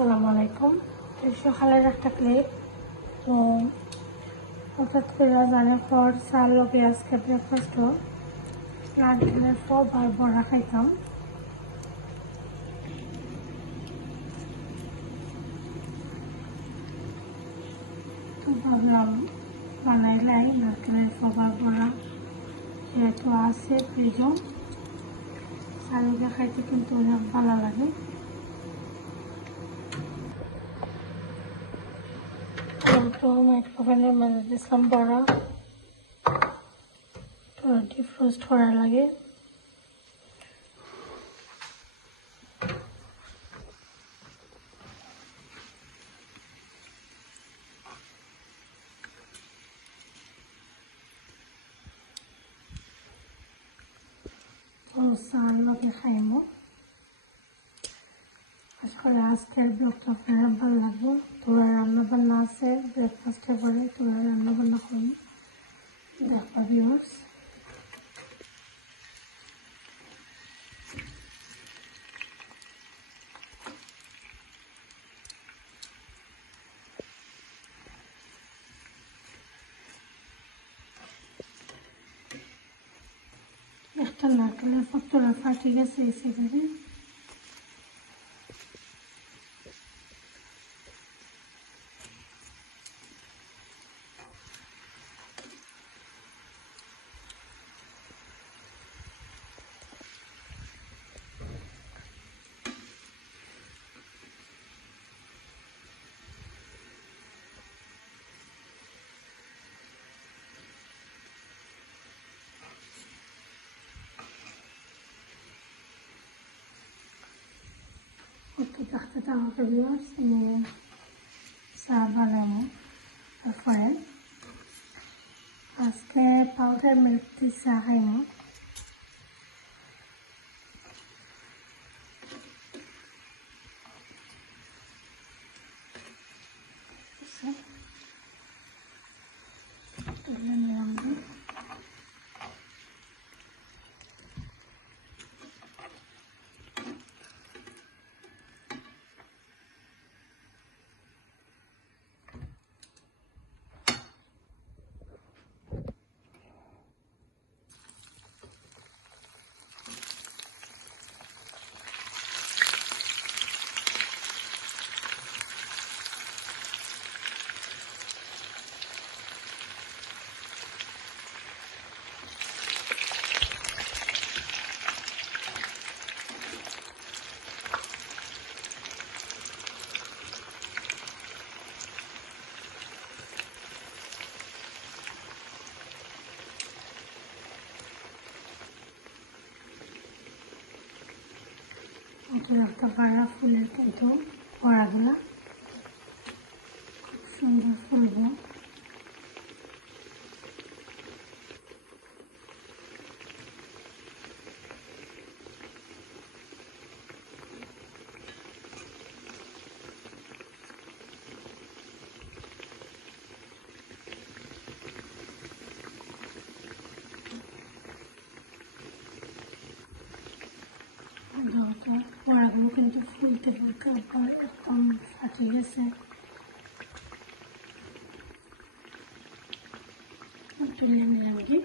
আসসালামু আলাইকুম। সকালের একটা ক্লিপ। তো হঠাৎ করে জানার পর চার লোকে আজকে ব্রেকফাস্টও নারকেলের ফল আর বড়া খাইতাম। তো ভাবলাম বানাইলাই নারকেলের ফল আর বড়া, যেহেতু আছে ফ্রিজও, চালুকে খাইতে কিন্তু অনেক ভালো লাগে। তো মাইক্রোওভেনের মধ্যে দিয়েছিলাম বড়া, ডিফ্রোস্ট করা লাগে। চার লোকে খাইব। আসলে আজকের ব্লগটা আপনার ভালো লাগবে। তোরা রান্না বান্না আছে, ব্রেকফাস্টে পরে তোরা রান্না বান্না করবি, দেখবা ভিউয়ার্স। একটা নারকেলের পত্তরা ফাটি গেছে এই সাইডে। একটু থাকতে থাকতে ভিউয়ার্স চা বানাবো। তারপরে আজকে পাউডার মিল্ক দিয়ে চা খাইব। তুলে নিলাম। একটা বাড়া ফুলের কিন্তু বড়াগুলা খুব সুন্দর ফুলবো। বড়াগুলো কিন্তু ফুলতে ফুলতে একদম ফাটে গেছে। তুলে নিলাম কি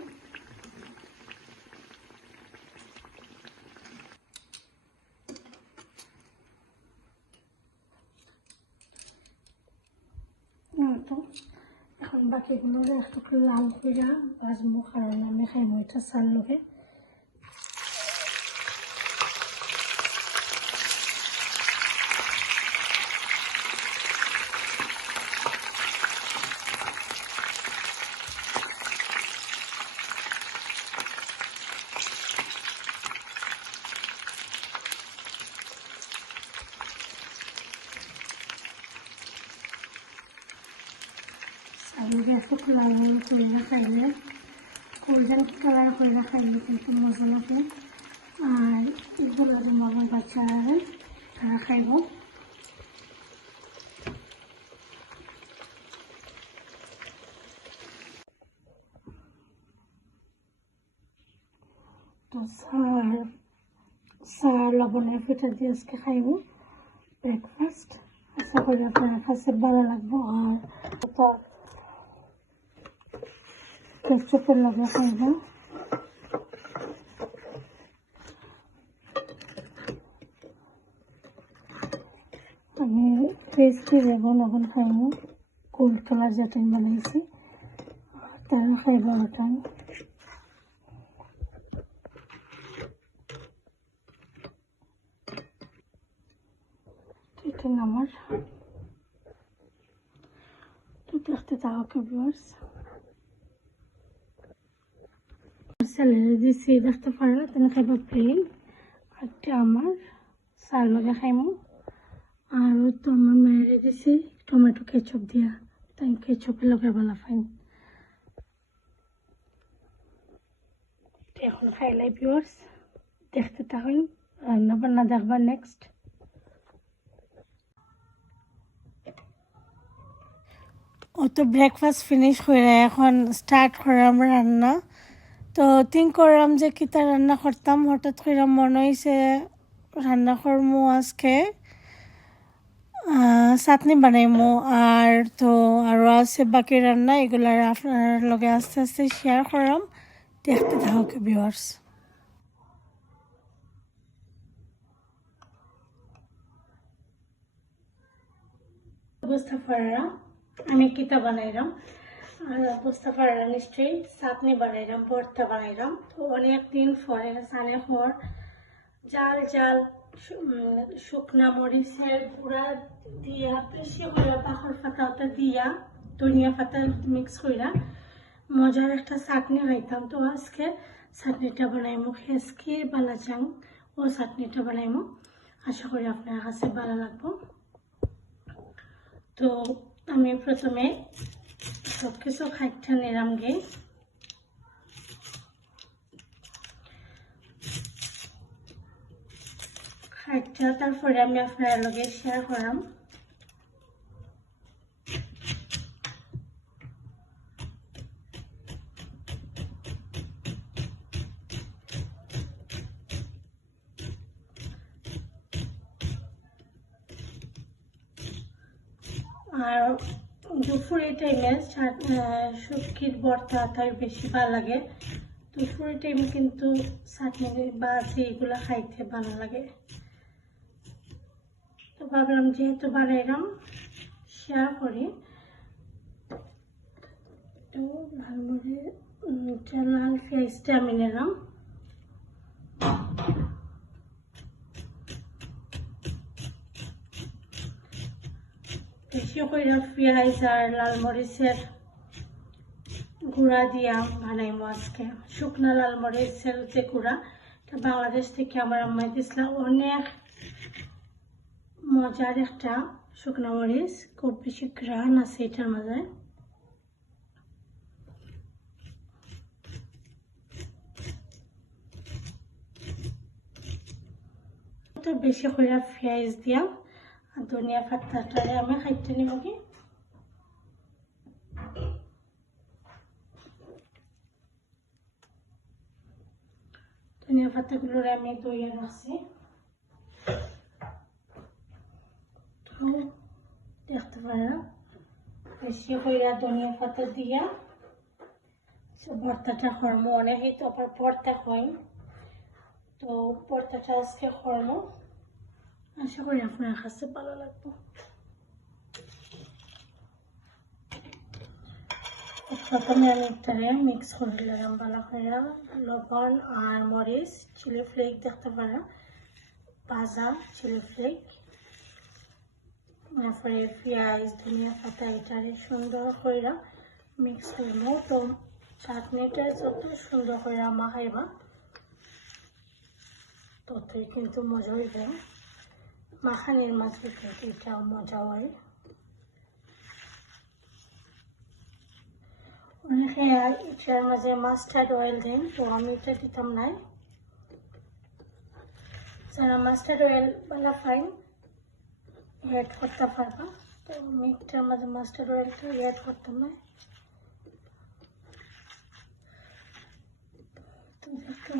তো এখন বাকিগুলো একটু লাল করে ভাজবো, কারণ আমি খাইবো এটা চার লোকে। আলুকে একটু লাল লাল করে খাইলে, গোল্ডেন কালার করে খাইলে কিন্তু মজা লাগে। আর এগুলো আমার বাচ্চারা তারা খাইব। তো চা লবণের পিঠা দিয়ে আজকে খাইব ব্রেকফাস্ট। আশা করি আপনার কাছে ভালো লাগবে। আর কেচাপের লগে খাইব। আমি টেস্টি বেগুন এখন খাইব, গোল্ড কালার যাতে বানাইছি তারা খাইব এখন। এটা আমার তো দেখতে থাকো ভিউয়ার্স। স্যালারি দিছি দেখতে পারো, তেনে খাইব প্লেন। একটা আমার চাল লগে খাইমু। আর তো আমার মেয়েরে দিছি টমেটো কেচাপ দিয়া, তাই কেচাপের লগে ভালো ফাইন। এখন খাইলাই ভিউয়ার্স, দেখতে থাকুন, রান্না বান্না দেখবা নেক্সট। ও তো ব্রেকফাস্ট ফিনিশ করে এখন স্টার্ট করলাম রান্না। তো থিঙ্ক করলাম যে কিতা রান্না করতাম, হঠাৎ করে মনে হয়েছে রান্না করমু আজকে চাটনি বানাইমু। আর তো আরও আছে বাকি রান্না, এগুলো আপনার লগে আস্তে আস্তে শেয়ার করলাম, দেখতে থাকুক ভিউয়ার্স। বুঝতে পারলাম আমি কিতা বানাইলাম, বুঝতে পারলাম নিশ্চয়ই চাটনি বানাইলাম, ভর্তা বানাইলাম। তো অনেক দিন পরে সানে পর জাল জাল শুকনা মরিচের গুঁড়া দিয়া, বেশি করে পাখর পাতা দিয়া, ধনিয়া পাতা মিক্স কইরা মজার একটা চাটনি খাইতাম। তো আজকে চাটনিটা বানাইমু খেসকির বালাচাং, ও চাটনিটা বানাইমু। আশা করি আপনার কাছে ভালো লাগবো। তো আমি প্রথমে সব কিছু খাইতে নিলাম গে। খাইতে তারপরে আমি আপনার লগে শেয়ার করলাম। আর দুপুরে টাইমে শুটকির ভর্তা তাই বেশি ভালো লাগে। দুপুরে টাইমে কিন্তু চাটনি বা এগুলো খাইতে ভালো লাগে। তো ভাবলাম যেহেতু বানাইলাম শেয়ার করি। তো ভালো করে লাল পেঁয়াজটা আমি নিলাম। বেশি করে পেঁয়াজ আর লাল মরিচের গুঁড়া দিয়া বানাইমু আজকে। শুকনা লাল মরিচের যে গুঁড়া, বাংলাদেশ থেকে আমার আম্মা দিয়েছিল, অনেক মজার একটা শুকনা মরিচ, খুব বেশি ঘ্রাণ আছে এটার মাঝে। তো বেশি করে পেঁয়াজ দিয়া আর ধনিয়া পাতাটারে আমি খাইতে নিব কি। ধনিয়া পাতাগুলোর আমি ধুয়ে রাখছি। তো দেখতে পারলাম বেশি করে ধনিয়া পাতা দিয়া ভর্তাটা করবো। অনেকেই তো আবার ভর্তা হয়, তো ভর্তাটা আজকে করবো। আশা করি আপনার কাছে ভালো লাগবে। প্রথমে আমি এটারে মিক্স করে নিলাম ভালো করে, লবণ আর মরিচ, চিলি ফ্লেক দেখতে পারেন, ভাজা চিলি ফ্লেক, তারপরে পেঁয়াজ ধনিয়া পাতা এটারে সুন্দর করে মিক্স করবো। তো চাটনিটা যত সুন্দর করে মাখাইবা ততই কিন্তু মজা হইবে। মাখানির মাঝে কিন্তু এটাও মজা হয়। অনেকে এটার মাঝে মাস্টার্ড অয়েল দেন, তো আমি এটা দিতাম নাই। যারা মাস্টার্ড অয়েল বালা ফাইন অ্যাড করতে পারবা, তো আমি এটার মাঝে মাস্টার্ড অয়েলটা অ্যাড করতাম না। তো দেখতে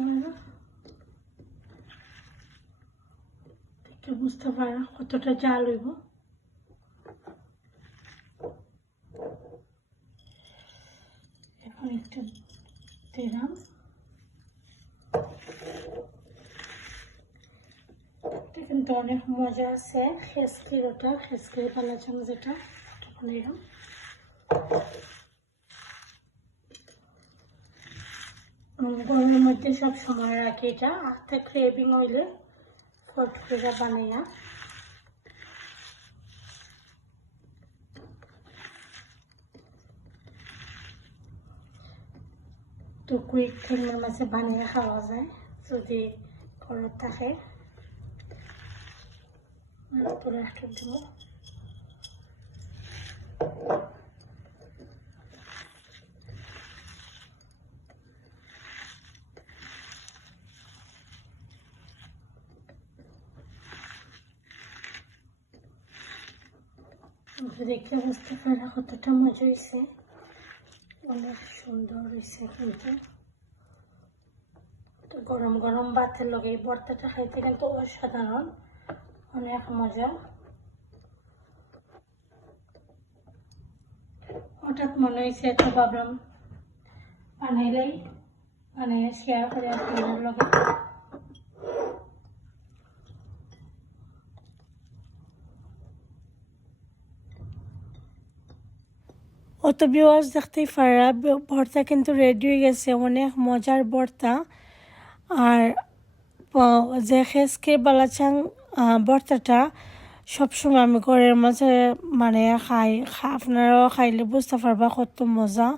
বুঝতে পারা কতটা জাল হইব। একটু দিলাম। কিন্তু অনেক মজা আছে। খেসকির ওটা খেসকির বালাচাং যেটা বানাইলাম। গরমের মধ্যে সব সময় রাখি এটা, আস্তে ক্রেভিং হইলে ফট করে বানাইয়া। তো কুইক টাইমের মাঝে বানিয়ে খাওয়া যায় যদি ঘরত থাকে। তোরা একটু দিব। দেখলে বুঝতে পারা কতটা মজা হয়েছে, অনেক সুন্দর হয়েছে। কিন্তু তো গরম গরম ভাতের লগে এই ভর্তাটা খাইতে কিন্তু অসাধারণ, অনেক মজা। হঠাৎ মনে হয়েছে তো ভাবলাম বানাইলেই বানিয়ে শেয়ার করে আপনাদের লগে। অত ভিউয়ার্স দেখতেই পারা ভর্তা কিন্তু রেডি হয়ে গেছে, অনেক মজার ভর্তা। আর যে খেসকির বালাচাং ভর্তাটা সবসময় আমি ঘরের মাঝে মানে খাই, আপনারাও খাইলে বুঝতে পারবা কত মজা।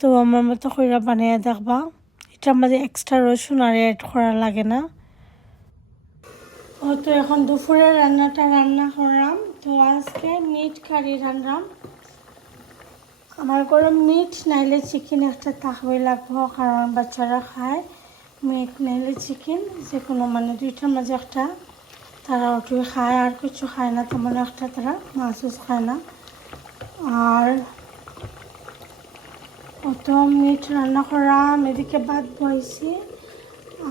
তো আমার মতো করে বানিয়ে দেখবা। এটার মাঝে এক্সট্রা রসুন আর অ্যাড করা লাগে না। তো এখন দুপুরের রান্নাটা রান্না করলাম। তো আজকে মিট কারি রান্নাম। আমার ঘরে মিট নাইলে চিকেন একটা থাকবে লাগবো, কারণ বাচ্চারা খায় মিট নাইলে চিকেন, যে কোনো মানে দুইটার মাঝে একটা তারা ওটুই খায়, আর কিছু খায় না তেমন একটা, তারা মাছ খায় না। আর অত মিট রান্না করাম, এদিকে ভাত বইছি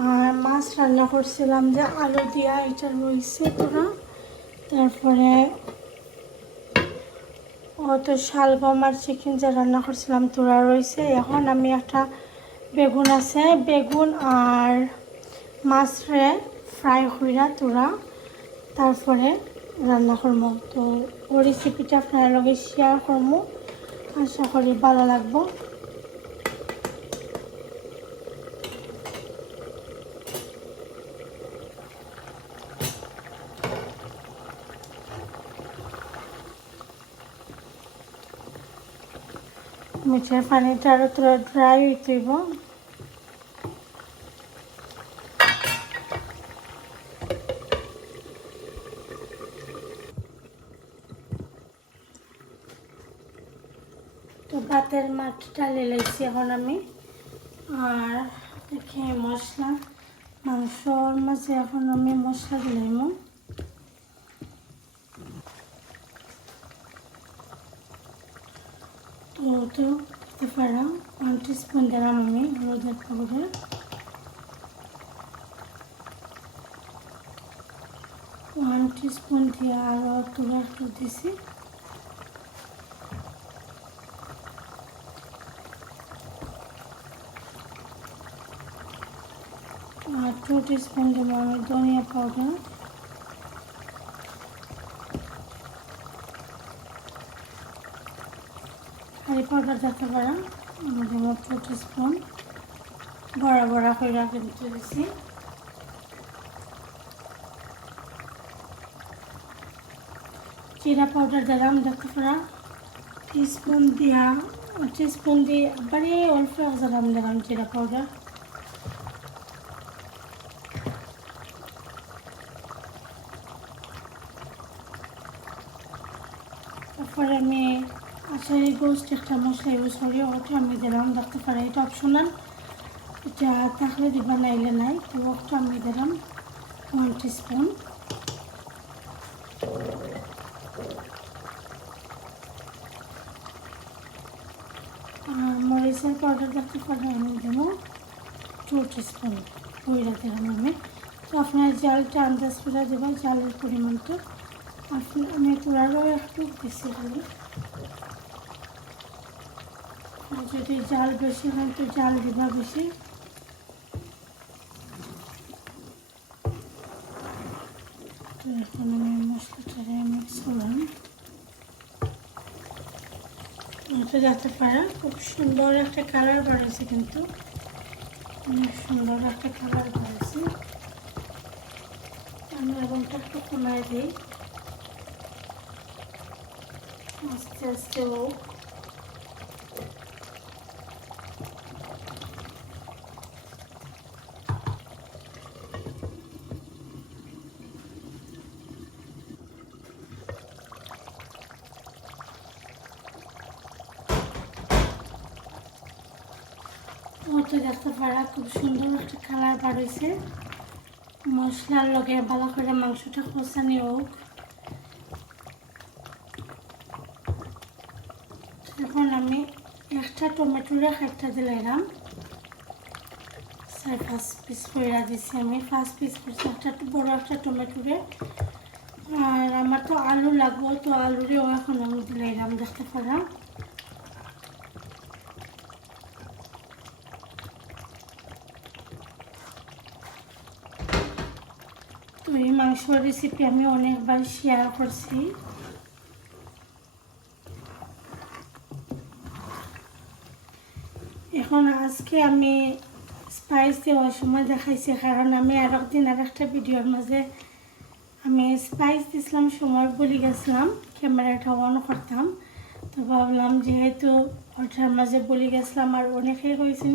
আর মাছ রান্না করছিলাম যে আলু দিয়া, এটা রয়েছে তোরা। তারপরে অত শালগম আর চিকেন যে রান্না করছিলাম তোরা রয়েছে। এখন আমি একটা বেগুন আছে, বেগুন আর মাছরে ফ্রাই কইরা তোরা তারপরে রান্না করবো। তো ওই রেসিপিটা আপনার লগে শেয়ার করবো, আশা করি ভালো লাগবো। মিঠের পানিটা আরও তোরা ড্রাই হইতেইব। তো ভাতের মাঠটা লেলাইছি এখন আমি। আর দেখি মশলা মাংসর মাঝে এখন আমি মশলা দিলাম। তো দিতে পারা 1 টিস্পুন দিলাম আমি হলুদের পাউডার। ওয়ান টিস্পুন দিয়ে আরও তোরা একটু দিছি। আর 2 টিস্পুন দেবো আমি ধনিয়া পাউডার। কারি পাউডার দিতে পারা দেবো 2 টিস্পুন, বড়া বড়া করে কিন্তু দিছি। জিরা পাউডার দিলাম দেখতে পারা টিস্পুন দিয়ে একবারে অল্প দিলাম জিরা পাউডার। তারপরে আমি আচারি গোস্ট একটা মশলা ইউজ করি, ওটা আমি দিলাম দেখতে পারি, এটা অপশনাল, এটা থাকলে দিবা নাইলে নাই। তো ওটা আমি দিলাম 1 টিস্পুন। আর মরিচের পাউডার দেখতে পারি আমি দেবো 2 টিস্পুন, ওইটা দিলাম আমি। তো আপনার জালটা আন্দাজ করে দেবেন, জালের পরিমাণটা। আমি তোরারও একটু বেশি খালি। যদি জাল বেশি হয় তো জাল দিবা বেশি। তো এখন আমি মশলাটা মিক্স করলাম। এটা যাতে পারে খুব সুন্দর একটা কালার বাড়াইছে, কিন্তু অনেক সুন্দর একটা কালার বাড়াইছে। আমি লবণটা একটু কমাই দিই, আস্তে আস্তে হোক। তো দেখতে পারা খুব সুন্দর একটা কালার বাড়াইছে। মশলার লগে ভালো করে মাংসটা কষানি হোক। এখন আমি একটা টমেটোরে খাইটা দিলাম, 4-5 পিস করে দিছি। আমি 5 পিস করছি, একটা বড় একটা টমেটোরে। আর আমার তো আলু লাগবে, তো আলুরেও এখন আমি দিলাম, দেখতে পারা। তো এই মাংসের রেসিপি আমি অনেকবার শেয়ার করছি। এখন আজকে আমি স্পাইস দেওয়ার সময় দেখাইছি, কারণ আমি আর একদিন আর একটা ভিডিওর মাঝে আমি স্পাইস দিছিলাম, সময় বলে গেছিলাম ক্যামেরাটা অন করতাম। তো ভাবলাম যেহেতু ওটার মাঝে বলে গেছিলাম আর অনেকেই কইছেন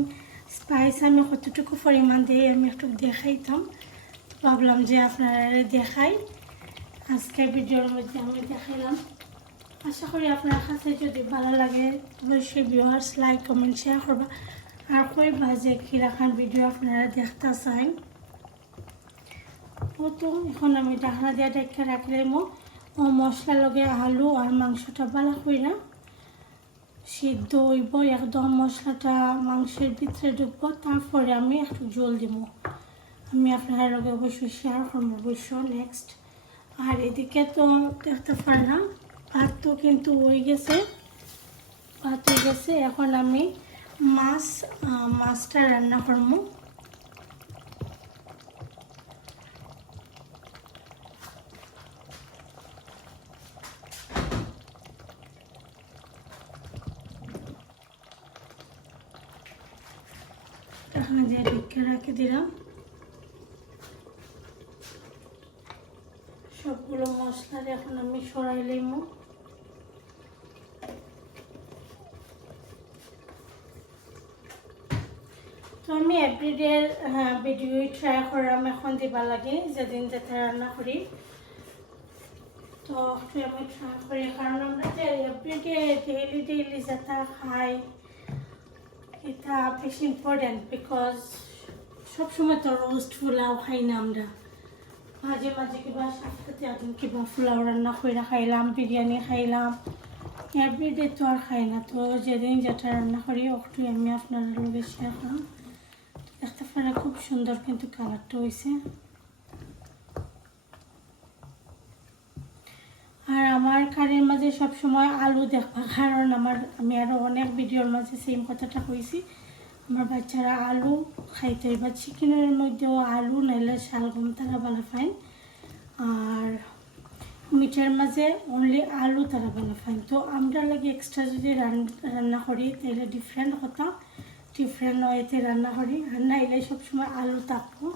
স্পাইস আমি কতটুকু পরিমাণ দিয়ে আমি একটু দেখাইতাম, ভাবলাম যে আপনারা দেখাই। আজকে ভিডিওর মধ্যে আমি দেখাইলাম। আশা করি আপনার কাছে যদি ভালো লাগে অবশ্যই ভিউয়ার্স লাইক কমেন্ট শেয়ার করবা, আর কইবা যে কিরকম ভিডিও আপনারা দেখতে চান। তো এখন আমি ঢাকনা দিয়ে ঢেকে রাখলাম। ও মশলা লগে আলু আর মাংসটা ভালো করে সিদ্ধ হইব, একদম মশলাটা মাংসের ভিতরে ঢুকবো, তারপরে আমি একটু জল দিব। আমি আপনার লগে অবশ্যই শেয়ার করবো অবশ্যই নেক্সট। আর এদিকে তো দেখতে পারলাম ভাত তো কিন্তু হয়ে গেছে, ভাত হয়ে গেছে। এখন আমি মাছটা রান্না করবো। এখন দিয়ে ঢেকে রাখে দিলাম। সবগুলো মশলা এখন আমি সরাই লইব। তো আমি এভরিডে ভিডিও ট্রাই করাম এখন দিবা লাগে, যেদিন যেতে রান্না করি। তো আমি ট্রাই করি, কারণ আমরা যে এভরিডে ডেইলি যেটা খাই এটা বেশি ইম্পর্টেন্ট, বিকজ সবসময় তো রোস্ট পোলাও খাই না আমরা, মাঝে মাঝে কিবা সাথে একদিন কিবা পোলাও রান্না করে খাইলাম, বিরিয়ানি খাইলাম, এভরিডে তো আর খাই না। তো যেদিন যেটা রান্না করি ওটাই আমি আপনার লগে শেয়ার করলাম। দেখতে পারা খুব সুন্দর কিন্তু কালারটা হয়েছে। আর আমার কারির মাঝে সবসময় আলু দেখবা, কারণ আমি আরও অনেক ভিডিওর মাঝে সেম কথাটা কইছি, আমার বাচ্চারা আলু খাইতে বা চিকেনের মধ্যেও আলু নাইলে শালগম তারা ভালো পায়, আর মিঠার মাঝে অনলি আলু তারা ভালো পায়। তো আমরা লাগে এক্সট্রা যদি রান্না করি তাহলে ডিফারেন্ট কথা, ডিফারেন্ট ওয়েতে রান্না করি, আর নাইলে সবসময় আলু থাকবো।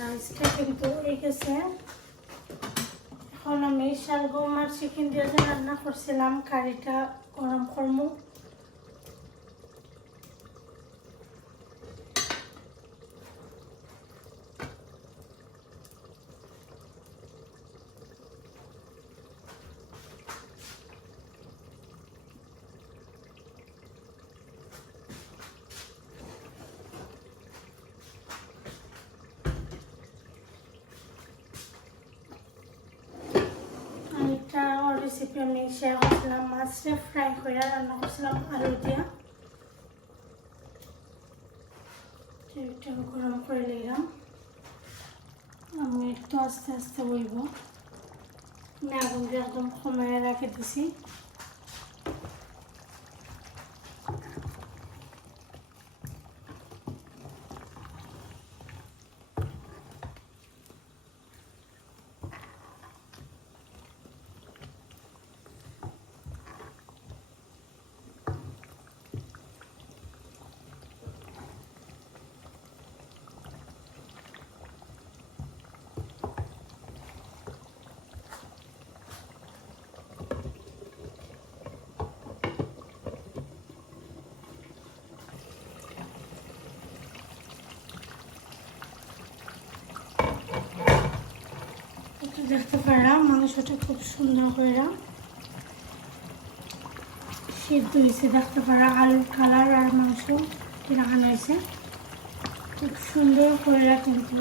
রাইসটা কিন্তু হয়ে গেছে। এখন আমি শালগম আর চিকেন দিয়ে যে রান্না করছিলাম কারিটা গরম করবো। রেসিপি আমি শেয়ার করছিলাম, মাছটা ফ্রাই করে রান্না করছিলাম আলু দিয়া। একটু গরম করে নিলাম, আমি একটু আস্তে আস্তে বইব, আমি আগুনটা একদম কমিয়ে রেখে দিছি। দেখতে পারলাম মাংসটা খুব সুন্দর করে সিদ্ধ হয়েছে, দেখতে পারা আলুর কালার আর মাংস রাখানো হয়েছে খুব সুন্দর করে। কিন্তু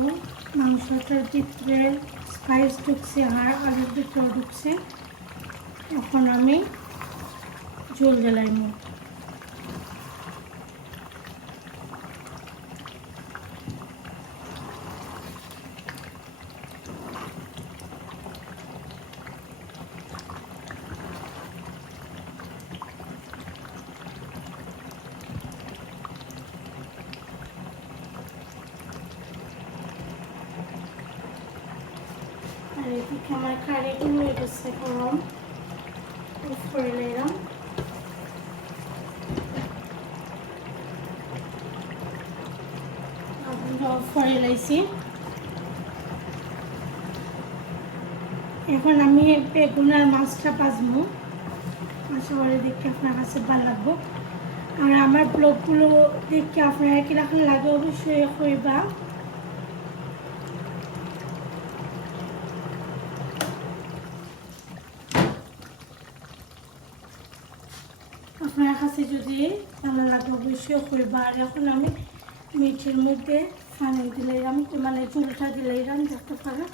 মাংসটার ভিতরে স্পাইস ঢুকছে আর আলুর ভিতরে ঢুকছে। এখন আমি ঝোল জ্বালাইব। আর এদিকে আমার কারিগুলো হয়ে গেছে গরম, অফ করে নিলাম। অফ করে লাইছি। এখন আমি বেগুন আর মাছটা ভাজবো, আশা করি দেখতে আপনার কাছে ভালো লাগবো। আর আমার ব্লগগুলো দেখতে আপনারা কিরকম লাগে অবশ্যই কইবা। আপনার কাছে যদি ভালো লাগে অবশ্যই কইবা। আর এখন আমি মিটের মধ্যে পানি দিলাম, মানে ঝোলটা দিলাম, দেখতে পারেন।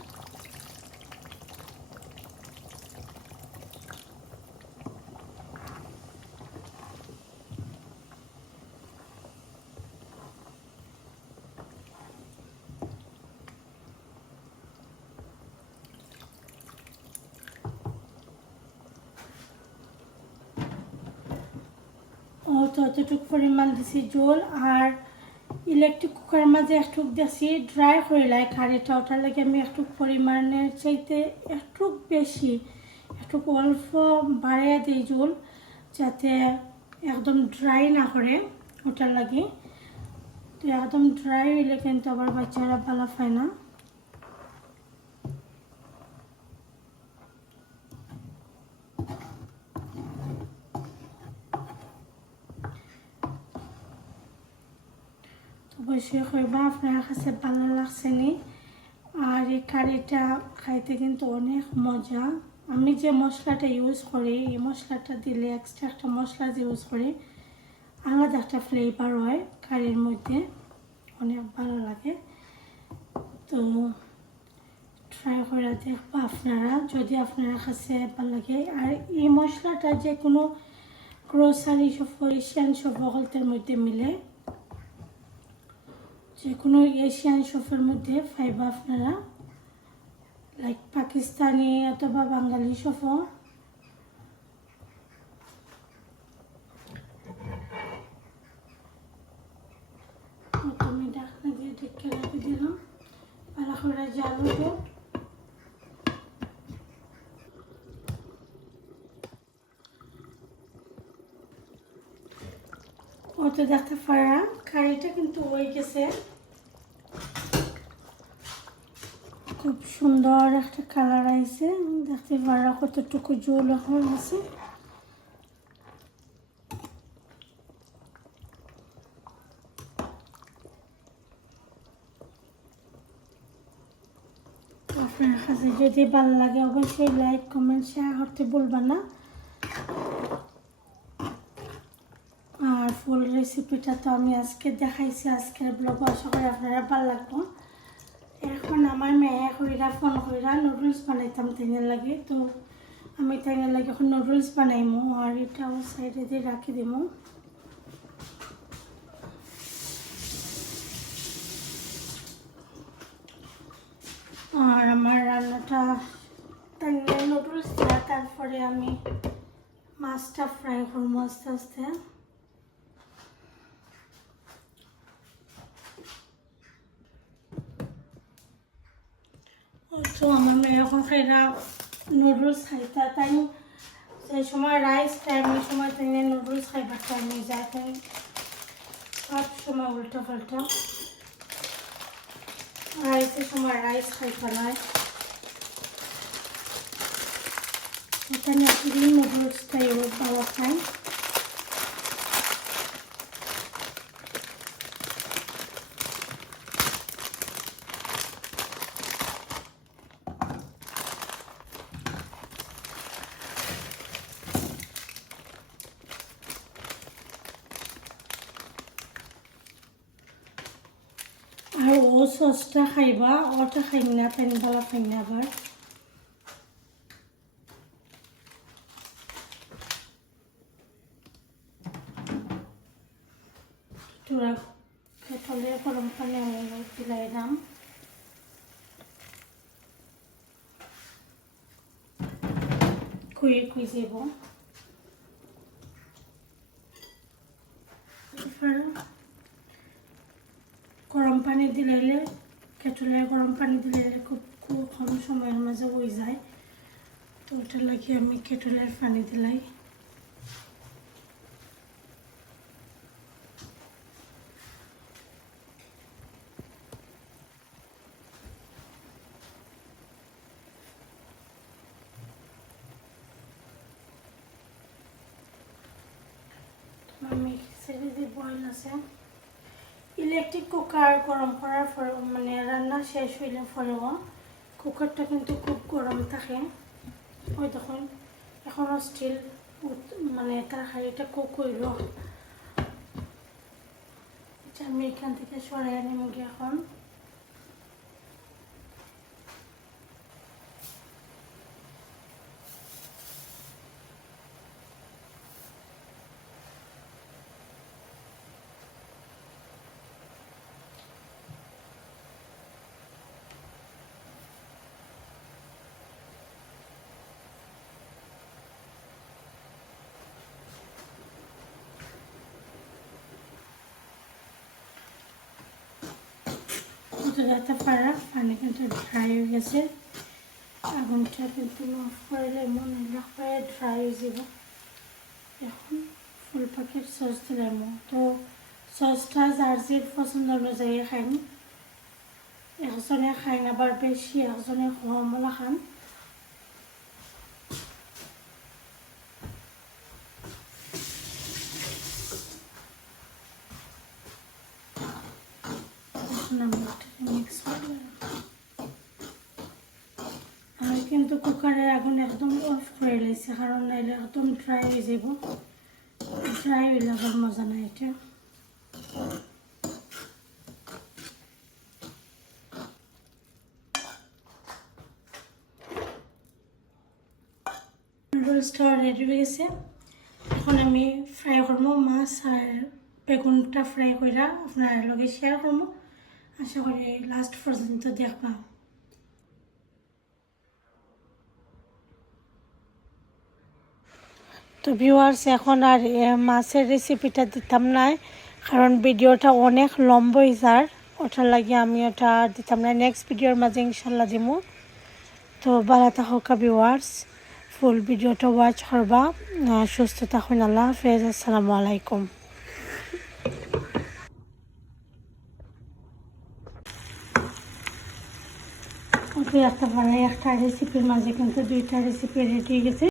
ততটুকু পরিমাণ দিছি জল। আর ইলেকট্রিক কুকার মাঝে একটু দিয়েছি ড্রাই করে লাই কারিটা, ওটার লাগে আমি একটু পরিমাণের চাইতে একটু বেশি, একটু অল্প বাড়িয়ে দিই জল, যাতে একদম ড্রাই না করে, ওটার লাগে। তো একদম ড্রাই হইলে কিন্তু আবার বাচ্চারা ভালো পায় না। অবশ্যই কইবা আপনার কাছে ভালো লাগছে নি। আর এই কারিটা খাইতে কিন্তু অনেক মজা। আমি যে মশলাটা ইউজ করি, এই মশলাটা দিলে এক্সট্রা একটা মশলা ইউজ করি, আলাদা একটা ফ্লেভার হয় কারির মধ্যে, অনেক ভালো লাগে। তো ট্রাই করে দেখবা আপনারা, যদি আপনার কাছে ভালো লাগে। আর এই মশলাটা যে কোনো গ্রোসারি শপ, এশিয়ান শপ সকলের মধ্যে মিলে, যে কোনো এশিয়ান শপের মধ্যে পাইবা আপনারা, লাইক পাকিস্তানি অথবা বাঙালি শপও। আমি ঢাকনা দিয়ে ঢেকে রেখে দিলাম, ভালো করে জাল হতো। ও তো দেখতে পারা কারিটা কিন্তু হয়ে গেছে, খুব সুন্দর একটা কালার আইছে, দেখতে পারা কতটুকু জল এখন আছে। আপনার কাছে যদি ভালো লাগে অবশ্যই লাইক কমেন্ট শেয়ার করতে ভুলবা না। আর ফুল রেসিপিটা তো আমি আজকে দেখাইছি আজকের ব্লগ, আশা করি আপনারা ভালো লাগবো। এখন আমার মেয়ে কইরা ফোন কইরা নুডলস বানাইতাম তেনের লাগে, তো আমি তাই লাগে এখন নুডলস বানাইমো আর এটাও সাইডে দিয়ে রাখি দিব। আর আমার রান্নাটা তাই নুডলস দেওয়া, তারপরে আমি মাছটা ফ্রাই করবো আস্তে আস্তে। তো আমার মেয়ে এখন ফেরা নুডলস খাইতা, তাই সেই সময় রাইস টাইম, এই সময় তাই নুডলস খাইবার টাইম হয়ে যায়, তাই সব সময় উল্টা পাল্টা। রাইসের সময় রাইস খাইতে নয়, এখানে আপনি নুডলসটাই বাবা খাই। আর ও সসটা খাইবা, ওটা খাই না, তাই ভালো খাই না। আবার তোরা কেটলে গরম পানি দিলাই দাম, কুই কুই যাব। গরম পানি দিলাইলে, কেটলে গরম পানি দিলাইলে খুব কম সময়ের মাঝে হয়ে যায়, তো ওটা লাগিয়ে আমি কেটলের পানি দিলাই। আমি ছেড়ে দিয়ে বয়েল আছে। ইলেকট্রিক কুকার গরম করার পর মানে রান্না শেষ হইলে পরেও কুকারটা কিন্তু খুব গরম থাকে। ওই দেখুন এখনও স্টিল মানে তরকারিটা কুক হইল। আমি এখান থেকে সরাই আনিম গিয়ে এখন। যাতে পারা পানি কিন্তু ড্রাই হয়ে গেছে, আগুনটা কিন্তু অফ করলে মনে হয় ড্রাই হয়ে যাব। এখন ফুল প্যাকেট সস দিলাম, তো সসটা যার যে পছন্দ অনুযায়ী খাইন। একজনে খাইন আবার বেশি, একজনে কমলা খান। আমি কিন্তু কুকারের আগুন একদম অফ করে লাইছি, কারণ নাইলে একদম ড্রাই হয়ে যাব। ড্রাই হইলে আবার মজা নাই। এটা নুডলসটা রেডি হয়ে গেছে। এখন আমি ফ্রাই করবো মাছ আর বেগুনটা ফ্রাই করে আপনার লগে শেয়ার করবো। আশা করি লাস্ট পর্যন্ত দেখবা। তো ভিউয়ার্স, এখন আর মাছের রেসিপিটা দিতাম না, কারণ ভিডিওটা অনেক লম্বা হয়ে যায়, ওটার লাগে আমি ওটা আর দিতাম না। নেক্সট ভিডিওর মাঝে ইনশাল্লাহ দিব। তো ভালো থাকা ভিউয়ার্স, ফুল ভিডিওটা ওয়াচ করবা। সুস্থ থাকুন। আল্লাহ হাফেজ। আসসালামু আলাইকুম। একটা রেসিপির মাঝে কিন্তু দুইটা রেসিপি রেডি হয়ে গেছে।